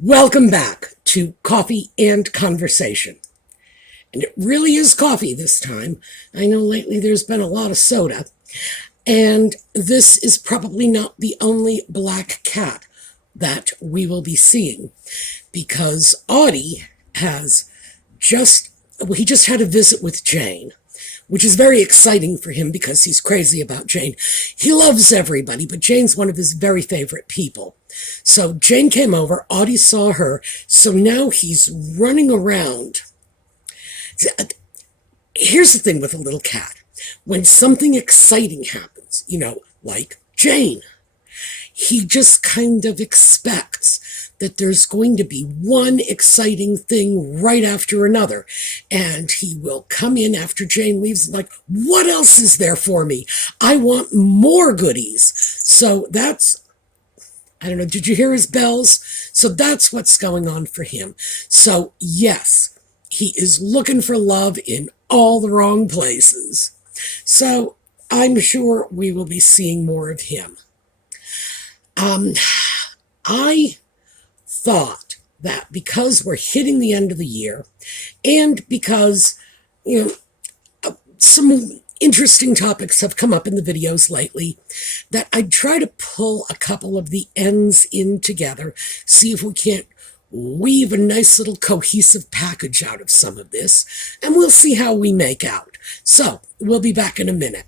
Welcome back to Coffee and Conversation. And it really is coffee this time. I know lately there's been a lot of soda. And this is probably not the only black cat that we will be seeing, because Audie he just had a visit with Jane, which is very exciting for him because he's crazy about Jane. He loves everybody, but Jane's one of his very favorite people. So Jane came over, Audie saw her, so now he's running around. Here's the thing with a little cat. When something exciting happens, like Jane, he just kind of expects that there's going to be one exciting thing right after another. And he will come in after Jane leaves and like, what else is there for me? I want more goodies. So I don't know, did you hear his bells? So that's what's going on for him. So yes, he is looking for love in all the wrong places. So I'm sure we will be seeing more of him. I thought that because we're hitting the end of the year and because, some interesting topics have come up in the videos lately, that I'd try to pull a couple of the ends in together, see if we can't weave a nice little cohesive package out of some of this, and we'll see how we make out. So, we'll be back in a minute.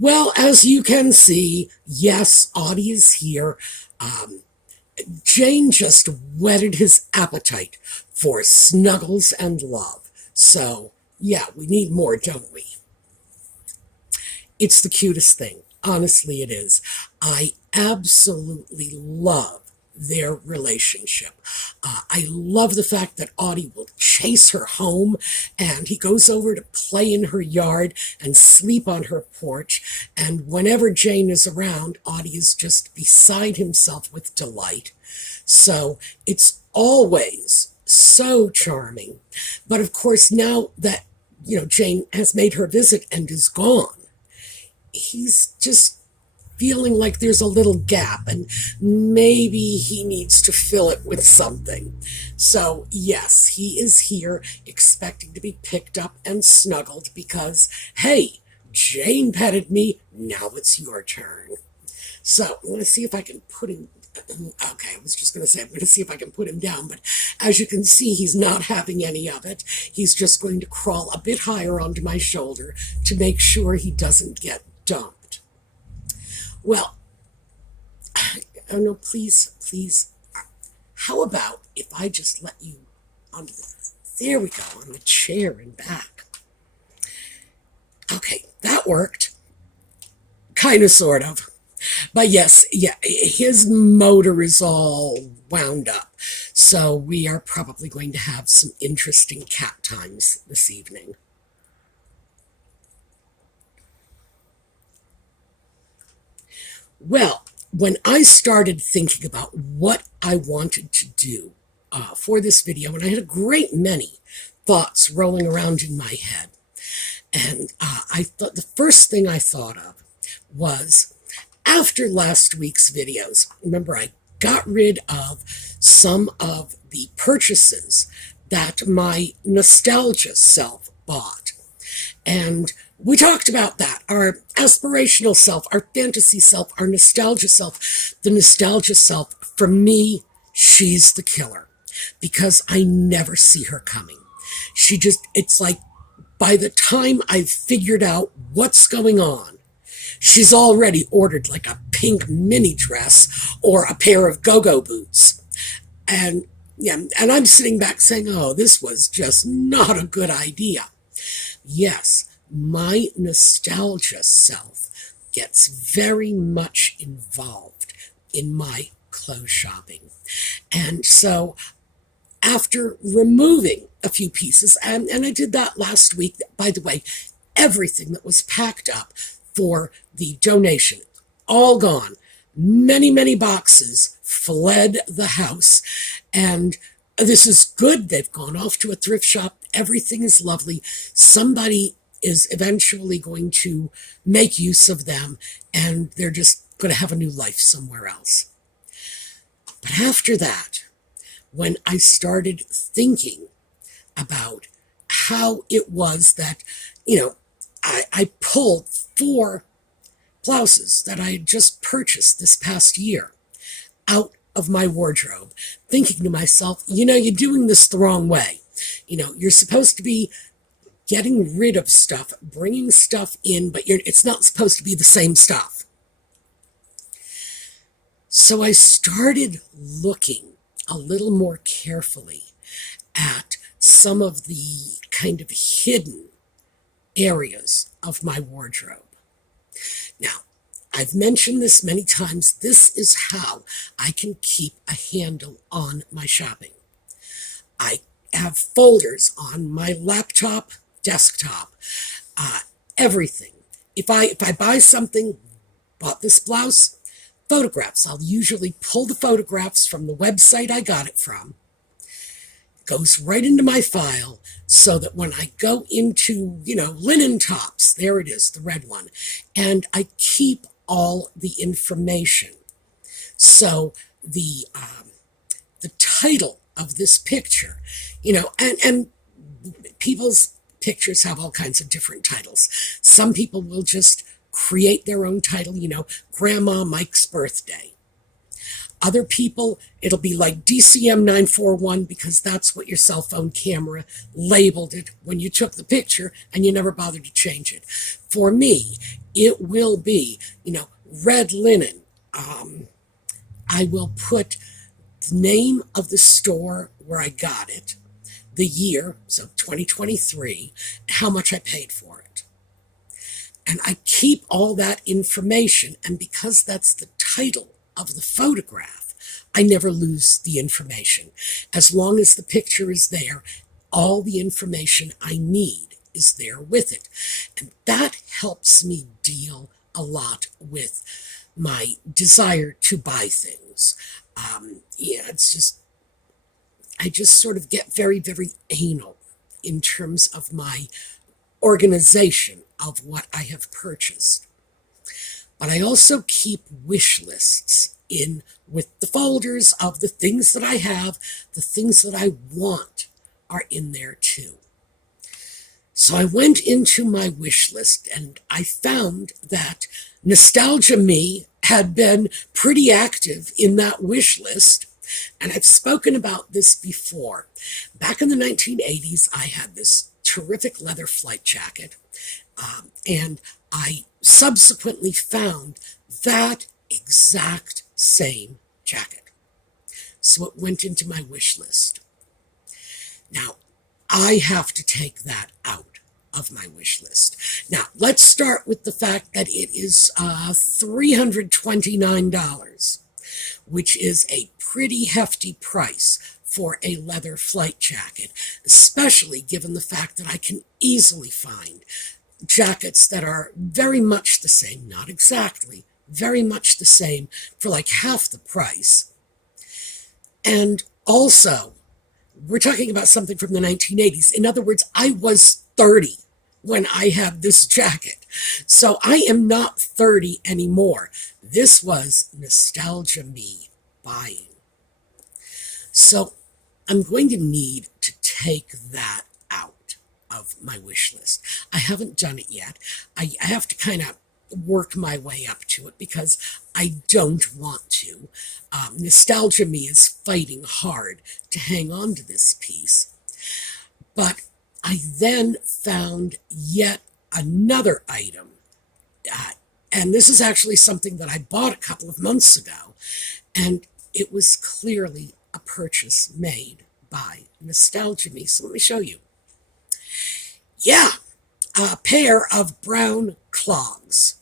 Well, as you can see, yes, Audie is here. Jane just whetted his appetite for snuggles and love. So, yeah, we need more, don't we? It's the cutest thing. Honestly, it is. I absolutely love their relationship. I love the fact that Audie will chase her home and he goes over to play in her yard and sleep on her porch. And whenever Jane is around, Audie is just beside himself with delight. So it's always so charming. But of course, now that, Jane has made her visit and is gone, he's just feeling like there's a little gap and maybe he needs to fill it with something. So yes, he is here expecting to be picked up and snuggled because, hey, Jane petted me, now it's your turn. So I'm going to see if I can put him, okay, I was just going to say I'm going to see if I can put him down, but as you can see, he's not having any of it. He's just going to crawl a bit higher onto my shoulder to make sure he doesn't get dumped. Well, oh no, please. How about if I just let you onto there we go, on the chair and back. Okay, that worked. Kind of, sort of. But yes, yeah, his motor is all wound up. So we are probably going to have some interesting cat times this evening. Well, when I started thinking about what I wanted to do for this video, and I had a great many thoughts rolling around in my head, and I thought the first thing I thought of was after last week's videos. Remember, I got rid of some of the purchases that my nostalgia self bought, and we talked about that, our aspirational self, our fantasy self, our nostalgia self. The nostalgia self, for me, she's the killer because I never see her coming. It's like by the time I've figured out what's going on, she's already ordered like a pink mini dress or a pair of go-go boots. And I'm sitting back saying, oh, this was just not a good idea. Yes. My nostalgia self gets very much involved in my clothes shopping. And so after removing a few pieces, and I did that last week, by the way, everything that was packed up for the donation, all gone. Many, many boxes fled the house. And this is good. They've gone off to a thrift shop. Everything is lovely. Somebody is eventually going to make use of them, and they're just going to have a new life somewhere else. But after that, when I started thinking about how it was that, I pulled 4 blouses that I had just purchased this past year out of my wardrobe, thinking to myself, you're doing this the wrong way. You're supposed to be getting rid of stuff, bringing stuff in, but it's not supposed to be the same stuff. So I started looking a little more carefully at some of the kind of hidden areas of my wardrobe. Now, I've mentioned this many times. This is how I can keep a handle on my shopping. I have folders on my laptop, desktop, everything. If I buy something, bought this blouse, photographs. I'll usually pull the photographs from the website I got it from. Goes right into my file so that when I go into, linen tops, there it is, the red one, and I keep all the information. So the title of this picture, and people's pictures have all kinds of different titles. Some people will just create their own title, Grandma Mike's birthday. Other people, it'll be like DCM 941 because that's what your cell phone camera labeled it when you took the picture and you never bothered to change it. For me, it will be, red linen. I will put the name of the store where I got it, the year, so 2023, how much I paid for it. And I keep all that information, and because that's the title of the photograph, I never lose the information. As long as the picture is there, all the information I need is there with it. And that helps me deal a lot with my desire to buy things. I just sort of get very, very anal in terms of my organization of what I have purchased. But I also keep wish lists in with the folders of the things that I have. The things that I want are in there too. So I went into my wish list and I found that Nostalgia Me had been pretty active in that wish list. And I've spoken about this before. Back in the 1980s, I had this terrific leather flight jacket. And I subsequently found that exact same jacket. So it went into my wish list. Now, I have to take that out of my wish list. Now, let's start with the fact that it is $329, which is a pretty hefty price for a leather flight jacket, especially given the fact that I can easily find jackets that are very much the same, not exactly, very much the same for like half the price. And also, we're talking about something from the 1980s. In other words, I was 30 when I had this jacket. So I am not 30 anymore. This was Nostalgia Me buying. So I'm going to need to take that out of my wish list. I haven't done it yet. I have to kind of work my way up to it because I don't want to. Nostalgia Me is fighting hard to hang on to this piece. But I then found yet another item. And this is actually something that I bought a couple of months ago. And it was clearly a purchase made by Nostalgia Me. So let me show you. Yeah, a pair of brown clogs.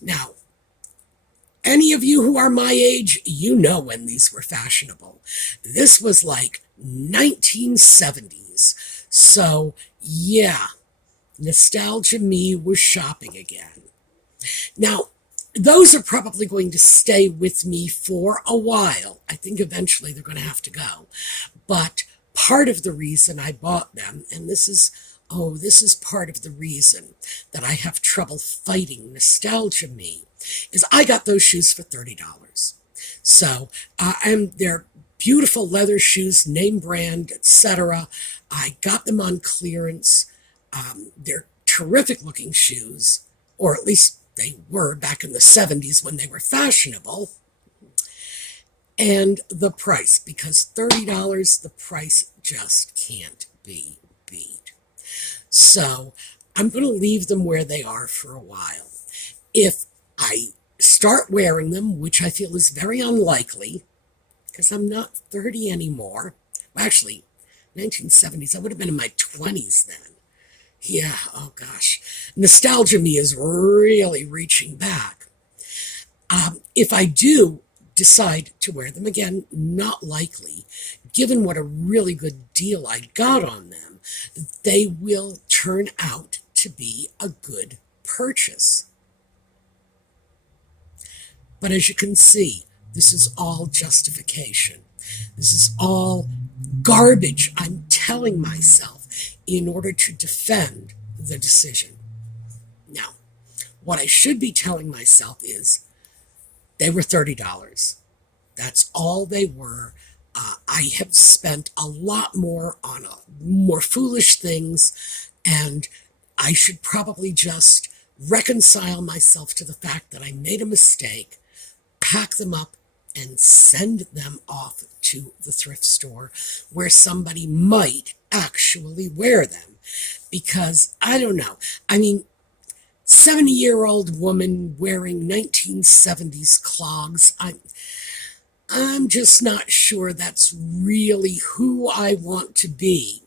Now, any of you who are my age, you know when these were fashionable. This was like 1970s. So, yeah, Nostalgia Me was shopping again. Now, those are probably going to stay with me for a while. I think eventually they're going to have to go. But part of the reason I bought them, and this is part of the reason that I have trouble fighting Nostalgia Me, is I got those shoes for $30. So, and they're beautiful leather shoes, name brand, etc. I got them on clearance. They're terrific looking shoes, or at least they were back in the 70s when they were fashionable. And the price, because $30, the price just can't be beat. So I'm going to leave them where they are for a while. If I start wearing them, which I feel is very unlikely, because I'm not 30 anymore. Well, actually, 1970s, I would have been in my 20s then. Yeah, oh gosh. Nostalgia Me is really reaching back. If I do decide to wear them again, not likely, given what a really good deal I got on them, they will turn out to be a good purchase. But as you can see, this is all justification. This is all garbage I'm telling myself in order to defend the decision. Now, what I should be telling myself is they were $30. That's all they were. I have spent a lot more on more foolish things, and I should probably just reconcile myself to the fact that I made a mistake, pack them up, and send them off to the thrift store where somebody might actually wear them. Because, I don't know, 70-year-old woman wearing 1970s clogs, I'm just not sure that's really who I want to be.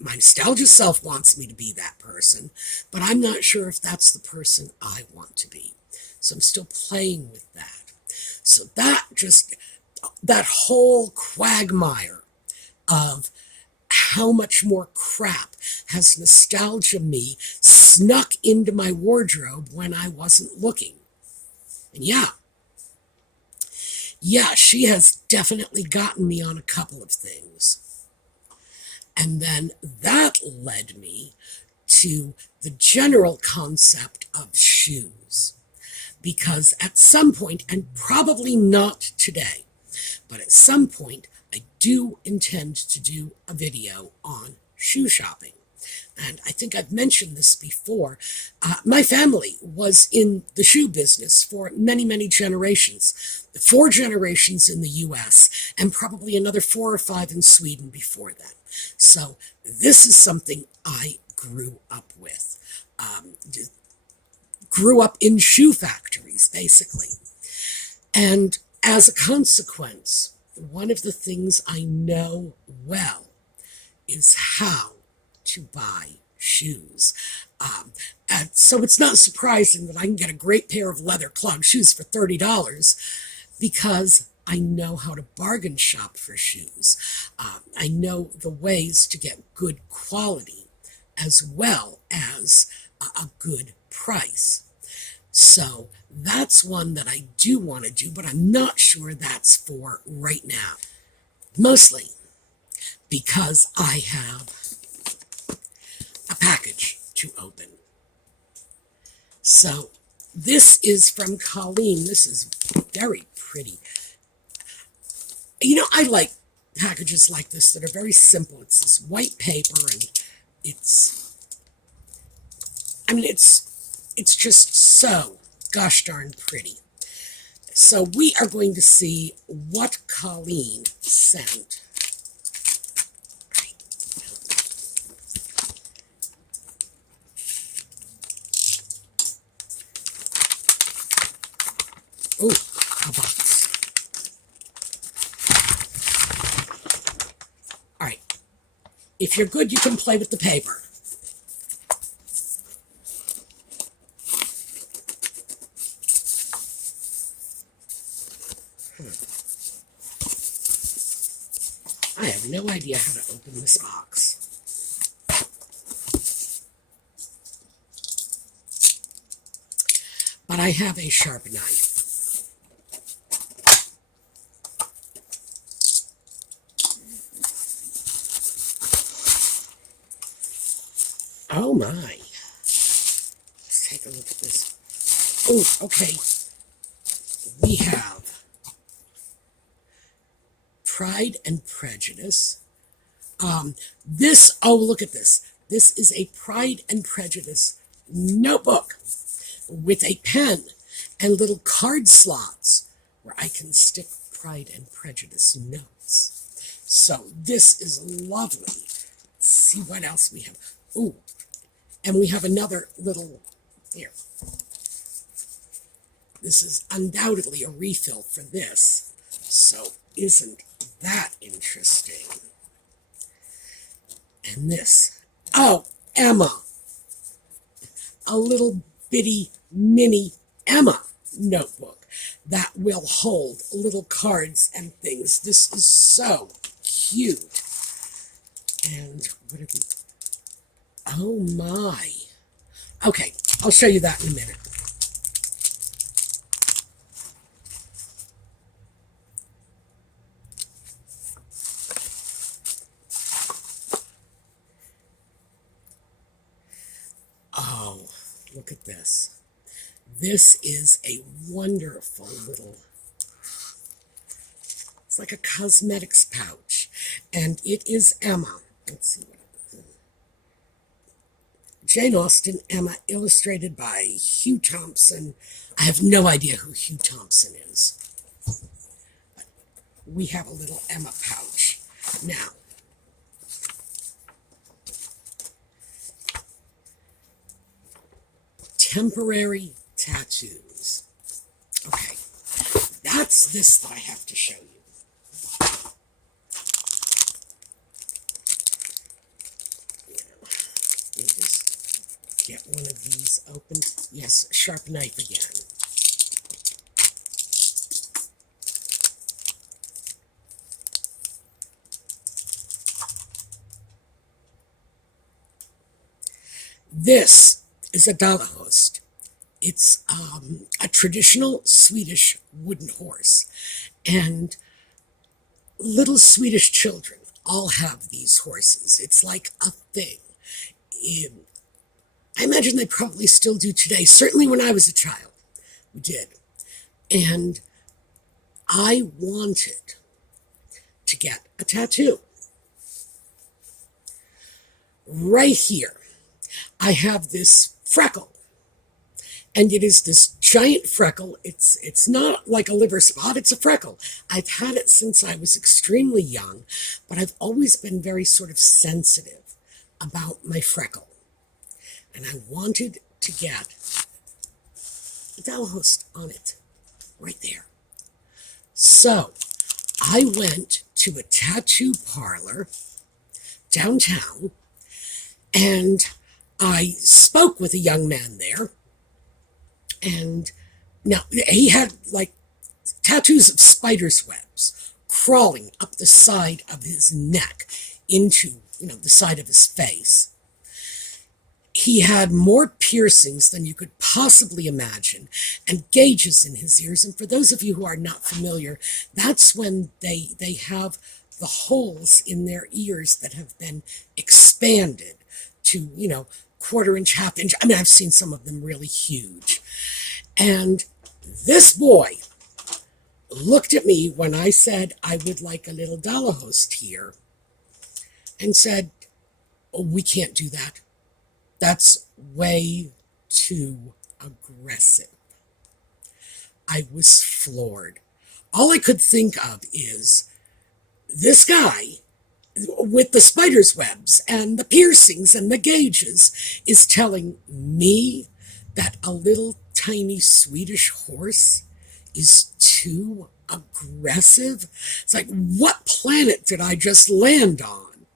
My nostalgia self wants me to be that person, but I'm not sure if that's the person I want to be. So I'm still playing with that. So that whole quagmire of how much more crap has Nostalgia Me snuck into my wardrobe when I wasn't looking. And yeah, she has definitely gotten me on a couple of things. And then that led me to the general concept of shoes. Because at some point, and probably not today, but at some point, I do intend to do a video on shoe shopping. And I think I've mentioned this before. My family was in the shoe business for many, many generations. 4 generations in the US, and probably another 4 or 5 in Sweden before that. So this is something I grew up with. Grew up in shoe factories, basically. And as a consequence, one of the things I know well is how to buy shoes. And so it's not surprising that I can get a great pair of leather clog shoes for $30 because I know how to bargain shop for shoes. I know the ways to get good quality as well as a good price. So that's one that I do want to do, but I'm not sure that's for right now. Mostly because I have a package to open. So this is from Colleen. This is very pretty. I like packages like this that are very simple. It's this white paper, and it's just so gosh darn pretty. So we are going to see what Colleen sent. Oh, a box. All right. If you're good, you can play with the paper. I have no idea how to open this box. but I have a sharp knife. Oh my. Let's take a look at this. Oh, okay. We have Pride and Prejudice. Oh, look at this. This is a Pride and Prejudice notebook with a pen and little card slots where I can stick Pride and Prejudice notes. So this is lovely. Let's see what else we have. Ooh, and we have another little, here. This is undoubtedly a refill for this. So isn't that interesting? And this. Oh, Emma. A little bitty mini Emma notebook that will hold little cards and things. This is so cute. And what are we? Oh my. Okay, I'll show you that in a minute. Oh, look at this. This is a wonderful little, it's like a cosmetics pouch. And it is Emma. Let's see what it is. Jane Austen, Emma, illustrated by Hugh Thompson. I have no idea who Hugh Thompson is. But we have a little Emma pouch. Now, temporary tattoos. Okay, that's this that I have to show you. Let me just get one of these open. Yes, sharp knife again. This is a Dalahorst. It's a traditional Swedish wooden horse. And little Swedish children all have these horses. It's like a thing. I imagine they probably still do today. Certainly when I was a child, we did. And I wanted to get a tattoo. Right here, I have this freckle. And it is this giant freckle. It's not like a liver spot, it's a freckle. I've had it since I was extremely young, but I've always been very sort of sensitive about my freckle. And I wanted to get a Dalahorst on it, right there. So I went to a tattoo parlor downtown, and I spoke with a young man there. And now he had like tattoos of spider's webs crawling up the side of his neck into, the side of his face. He had more piercings than you could possibly imagine and gauges in his ears. And for those of you who are not familiar, that's when they have the holes in their ears that have been expanded to, quarter-inch, half-inch. I mean, I've seen some of them really huge. And this boy looked at me when I said I would like a little Dalahorst here and said, "Oh, we can't do that. That's way too aggressive." I was floored. All I could think of is this guy with the spider's webs and the piercings and the gauges is telling me that a little tiny Swedish horse is too aggressive. It's like, what planet did I just land on?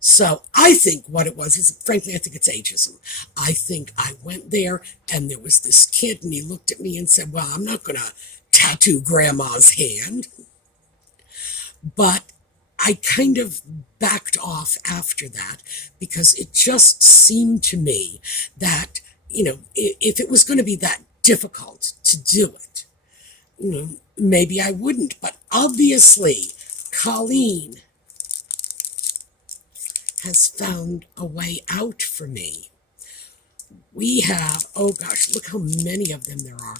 So I think what it was is, frankly, I think it's ageism. I think I went there and there was this kid and he looked at me and said, "Well, I'm not going to tattoo grandma's hand." But I kind of backed off after that because it just seemed to me that, if it was going to be that difficult to do it. Maybe I wouldn't, but obviously Colleen has found a way out for me. We have, oh gosh, look how many of them there are.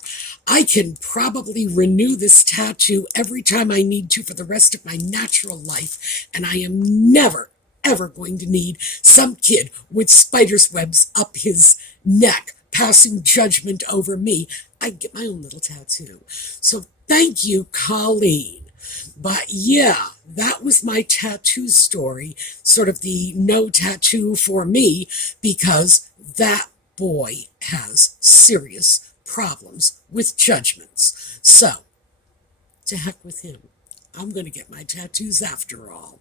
I can probably renew this tattoo every time I need to for the rest of my natural life, and I am never, ever going to need some kid with spider's webs up his neck passing judgment over me. I get my own little tattoo. So thank you, Colleen. But yeah, that was my tattoo story, sort of the no tattoo for me, because that boy has serious problems with judgments. So, to heck with him. I'm going to get my tattoos after all.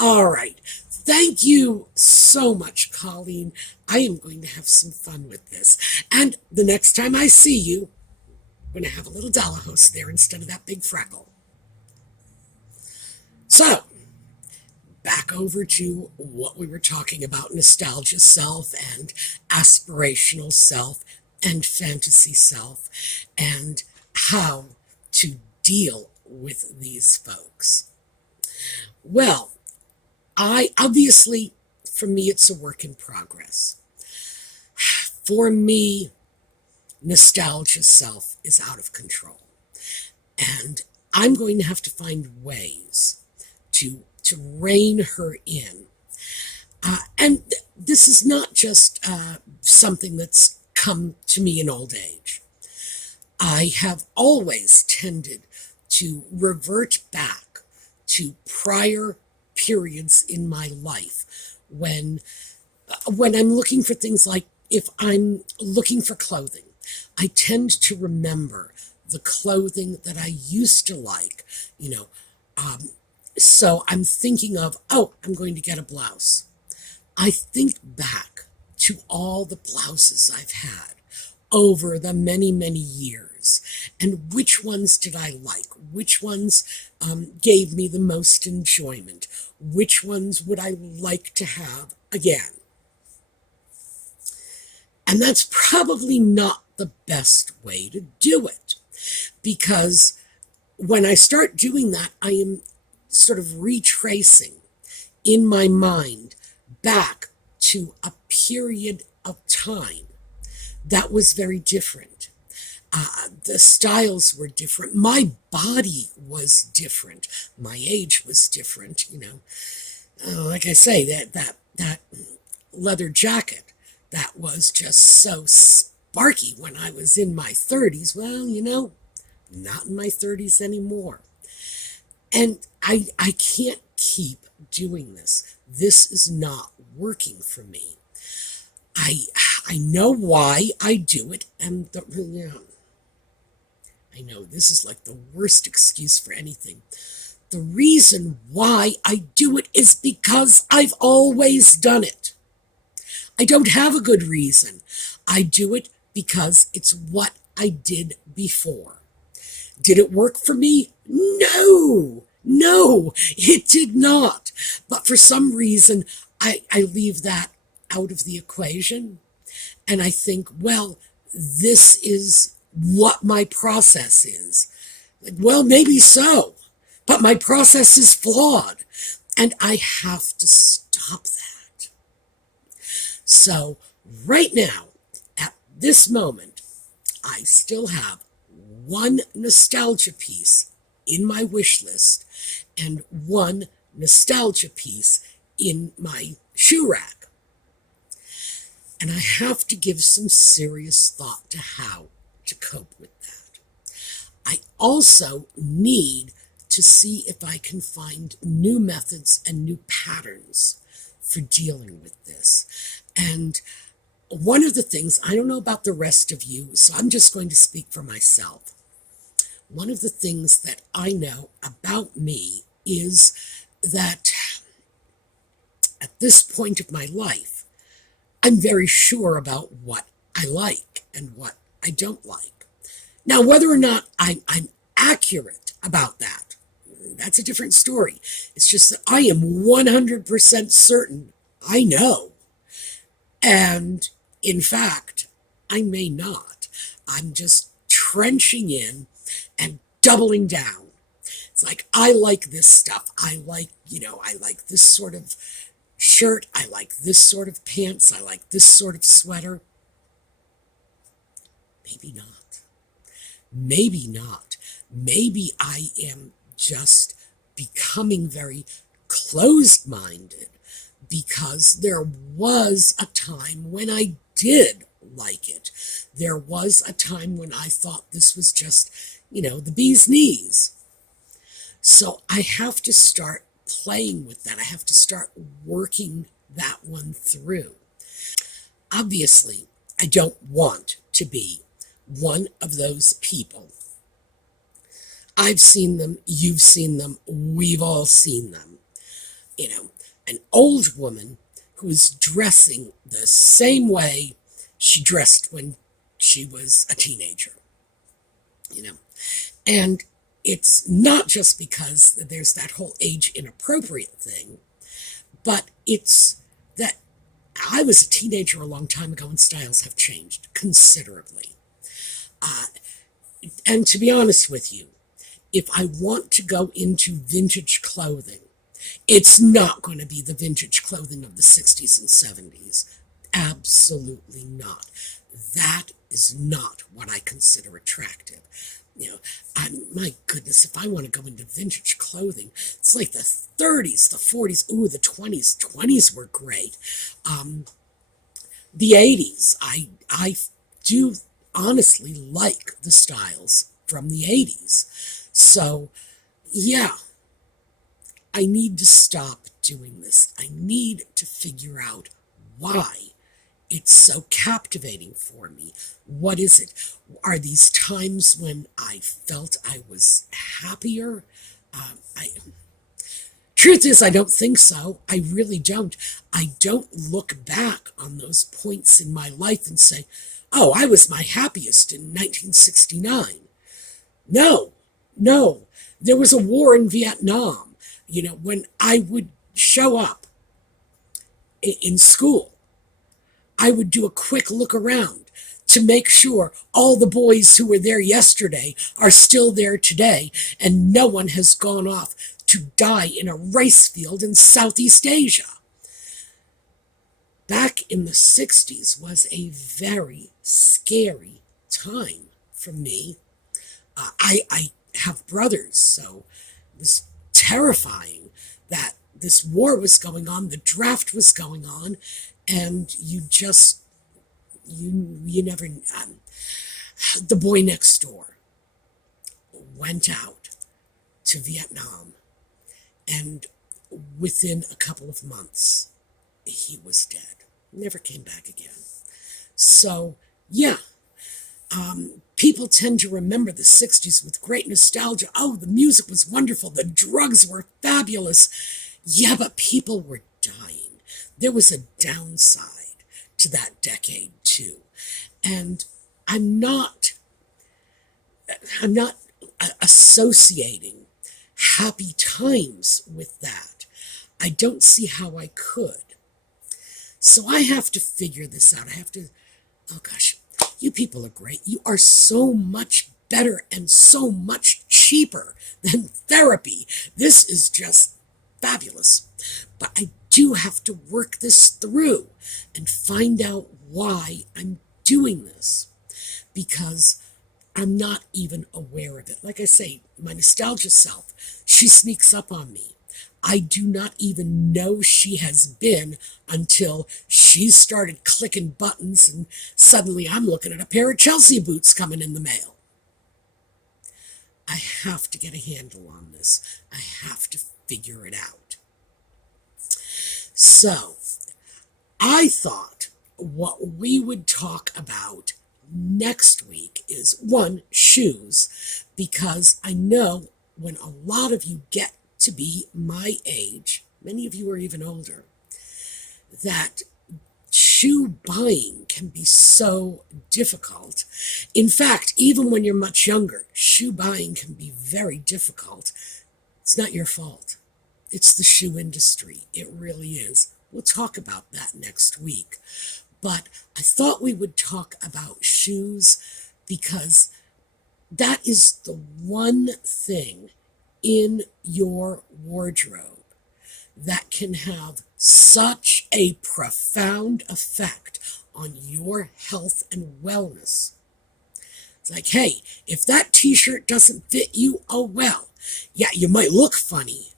All right. Thank you so much, Colleen. I am going to have some fun with this. And the next time I see you, I'm going to have a little dollhouse there instead of that big freckle. So, back over to what we were talking about, nostalgia self and aspirational self and fantasy self, and how to deal with these folks. Well, obviously, for me, it's a work in progress. For me, nostalgia self is out of control. And I'm going to have to find ways to rein her in. And this is not just something that's come to me in old age. I have always tended to revert back to prior periods in my life when I'm looking for things like, if I'm looking for clothing, I tend to remember the clothing that I used to like, so I'm thinking of, I'm going to get a blouse. I think back to all the blouses I've had over the many, many years, and which ones did I like? Which ones gave me the most enjoyment? Which ones would I like to have again? And that's probably not the best way to do it, because when I start doing that, I am sort of retracing in my mind back to a period of time that was very different. The styles were different. My body was different. My age was different. Like I say, that leather jacket that was just so sparky when I was in my 30s. Well, not in my 30s anymore. And I can't keep doing this. This is not working for me. I know why I do it, and I know this is like the worst excuse for anything. The reason why I do it is because I've always done it. I don't have a good reason. I do it because it's what I did before. Did it work for me? No, it did not. But for some reason, I leave that out of the equation. And I think, well, this is what my process is. Well, maybe so, but my process is flawed. And I have to stop that. So right now, at this moment, I still have one nostalgia piece in my wish list and one nostalgia piece in my shoe rack. And I have to give some serious thought to how to cope with that. I also need to see if I can find new methods and new patterns for dealing with this. And one of the things, I don't know about the rest of you, so I'm just going to speak for myself. One of the things that I know about me is that at this point of my life, I'm very sure about what I like and what I don't like. Now, whether or not I'm accurate about that, that's a different story. It's just that I am 100% certain I know. And in fact, I may not. I'm just trenching in and doubling down. It's like, I like this stuff. I like this sort of shirt. I like this sort of pants. I like this sort of sweater. Maybe not. Maybe not. Maybe I am just becoming very closed-minded because there was a time when I did like it. There was a time when I thought this was just, the bee's knees. So I have to start playing with that. I have to start working that one through. Obviously, I don't want to be one of those people. I've seen them, you've seen them, we've all seen them. An old woman who is dressing the same way she dressed when she was a teenager. And it's not just because there's that whole age inappropriate thing, but it's that I was a teenager a long time ago and styles have changed considerably. And to be honest with you, if I want to go into vintage clothing, it's not going to be the vintage clothing of the 60s and 70s. Absolutely not. That is not what I consider attractive. My goodness, if I want to go into vintage clothing, it's like the 30s, the 40s, ooh, the 20s. 20s were great. The 80s, I do honestly like the styles from the 80s. So, yeah, I need to stop doing this. I need to figure out why it's so captivating for me. What is it? Are these times when I felt I was happier? Truth is, I don't think so. I really don't. I don't look back on those points in my life and say, oh, I was my happiest in 1969. No. There was a war in Vietnam. When I would show up in school, I would do a quick look around to make sure all the boys who were there yesterday are still there today, and no one has gone off to die in a rice field in Southeast Asia. Back in the 60s was a very scary time for me. I have brothers, so it was terrifying that this war was going on, the draft was going on, and you never, the boy next door went out to Vietnam, and within a couple of months, he was dead. Never came back again. So, yeah, people tend to remember the 60s with great nostalgia. Oh, the music was wonderful. The drugs were fabulous. Yeah, but people were dying. There was a downside to that decade, too. And I'm not associating happy times with that. I don't see how I could. So I have to figure this out. Oh gosh, you people are great. You are so much better and so much cheaper than therapy. This is just fabulous. But I do have to work this through and find out why I'm doing this, because I'm not even aware of it. Like I say, my nostalgia self, she sneaks up on me. I do not even know she has been until she started clicking buttons and suddenly I'm looking at a pair of Chelsea boots coming in the mail. I have to get a handle on this. I have to figure it out. So, I thought what we would talk about next week is, one, shoes, because I know when a lot of you get to be my age, many of you are even older, that shoe buying can be so difficult. In fact, even when you're much younger, shoe buying can be very difficult. It's not your fault. It's the shoe industry. It really is. We'll talk about that next week. But I thought we would talk about shoes because that is the one thing in your wardrobe that can have such a profound effect on your health and wellness. It's like, hey, if that t-shirt doesn't fit you, oh well. Yeah, you might look funny,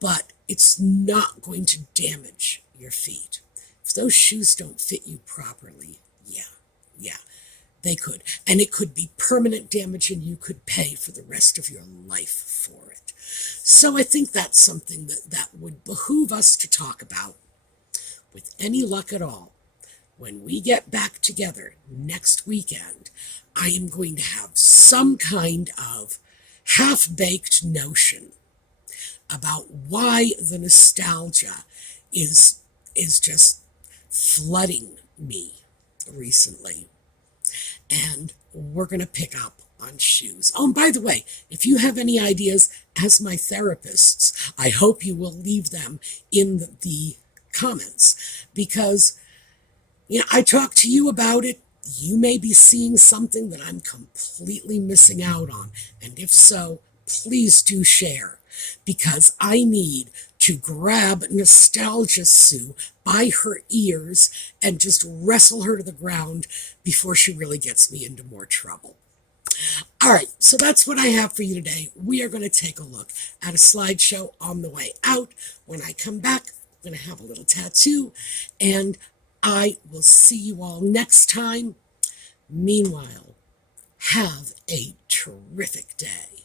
but it's not going to damage your feet. If those shoes don't fit you properly, yeah, they could. And it could be permanent damage, and you could pay for the rest of your life for it. So I think that's something that would behoove us to talk about. With any luck at all, when we get back together next weekend, I am going to have some kind of half-baked notion about why the nostalgia is just flooding me recently. And we're going to pick up on shoes. Oh, and by the way, if you have any ideas as my therapists, I hope you will leave them in the comments, because I talk to you about it. You may be seeing something that I'm completely missing out on. And if so, please do share, because I need to grab Nostalgia Sue by her ears and just wrestle her to the ground before she really gets me into more trouble. All right, so that's what I have for you today. We are going to take a look at a slideshow on the way out. When I come back, I'm going to have a little tattoo, and I will see you all next time. Meanwhile, have a terrific day.